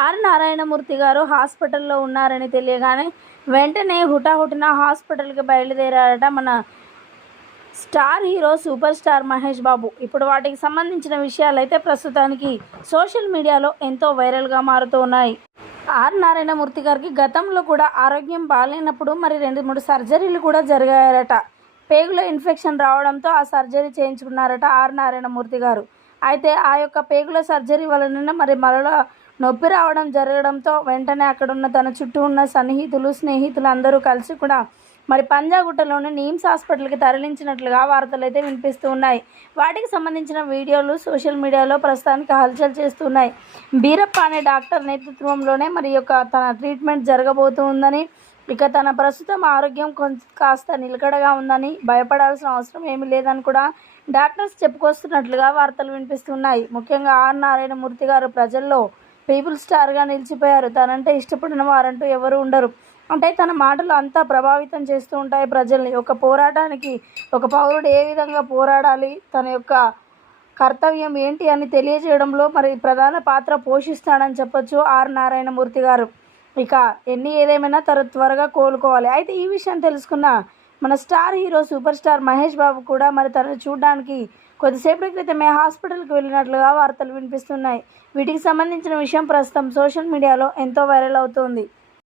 Are Narayanamurthy గారు హాస్పిటల్లో ఉన్నారని తెలియగానే వెంటనే హుటాహుటిన హాస్పిటల్కి బయలుదేరారట మన star hero super star Mahesh Babu. ఇప్పుడు వాటికి సంబంధించిన విషయాలైతే ప్రస్తుతానికి సోషల్ మీడియాలో ఎంతో వైరల్గా మారుతూ ఉన్నాయి. ఆర్ నారాయణమూర్తి గారికి గతంలో కూడా ఆరోగ్యం బాగాలేనప్పుడు మరి రెండు మూడు సర్జరీలు కూడా జరిగాయట. పేగులో ఇన్ఫెక్షన్ రావడంతో ఆ సర్జరీ చేయించుకున్నారట ఆర్ నారాయణమూర్తి గారు. అయితే ఆ యొక్క పేగుల సర్జరీ వలన మరి మరలా నొప్పి రావడం జరగడంతో వెంటనే అక్కడ ఉన్న తన చుట్టూ ఉన్న సన్నిహితులు స్నేహితులు అందరూ కలిసి కూడా మరి పంజాగుట్టలోని నీమ్స్ హాస్పిటల్కి తరలించినట్లుగా వార్తలు అయితే వినిపిస్తూ ఉన్నాయి. వాటికి సంబంధించిన వీడియోలు సోషల్ మీడియాలో ప్రస్తుతానికి హల్చల్ చేస్తున్నాయి. బీరప్ప అనే డాక్టర్ నేతృత్వంలోనే మరి యొక్క తన ట్రీట్మెంట్ జరగబోతుందని ఇక తన ప్రస్తుతం ఆరోగ్యం కొంచెం కాస్త నిలకడగా ఉందని భయపడాల్సిన అవసరం ఏమీ లేదని కూడా డాక్టర్స్ చెప్పుకొస్తున్నట్లుగా వార్తలు వినిపిస్తున్నాయి. ముఖ్యంగా ఆర్. నారాయణమూర్తి గారు ప్రజల్లో పీపుల్ స్టార్గా నిలిచిపోయారు. తనంటే ఇష్టపడిన వారంటూ ఎవరు ఉండరు. అంటే తన మాటలు అంతా ప్రభావితం చేస్తూ ఉంటాయి ప్రజల్ని. ఒక పోరాటానికి ఒక పౌరుడు ఏ విధంగా పోరాడాలి? తన యొక్క కర్తవ్యం ఏంటి అని తెలియజేయడంలో మరి ప్రధాన పాత్ర పోషిస్తాడని చెప్పొచ్చు ఆర్. నారాయణమూర్తి గారు. ఇక ఎన్ని ఏదేమైనా తర త్వరగా కోలుకోవాలి. అయితే ఈ విషయం తెలుసుకున్న మన star hero super star Mahesh Babu కూడా మరి తనను చూడడానికి కొద్దిసేపటి క్రితమే హాస్పిటల్కి వెళ్ళినట్లుగా వార్తలు వినిపిస్తున్నాయి. వీటికి సంబంధించిన విషయం ప్రస్తుతం సోషల్ మీడియాలో ఎంతో వైరల్ అవుతోంది.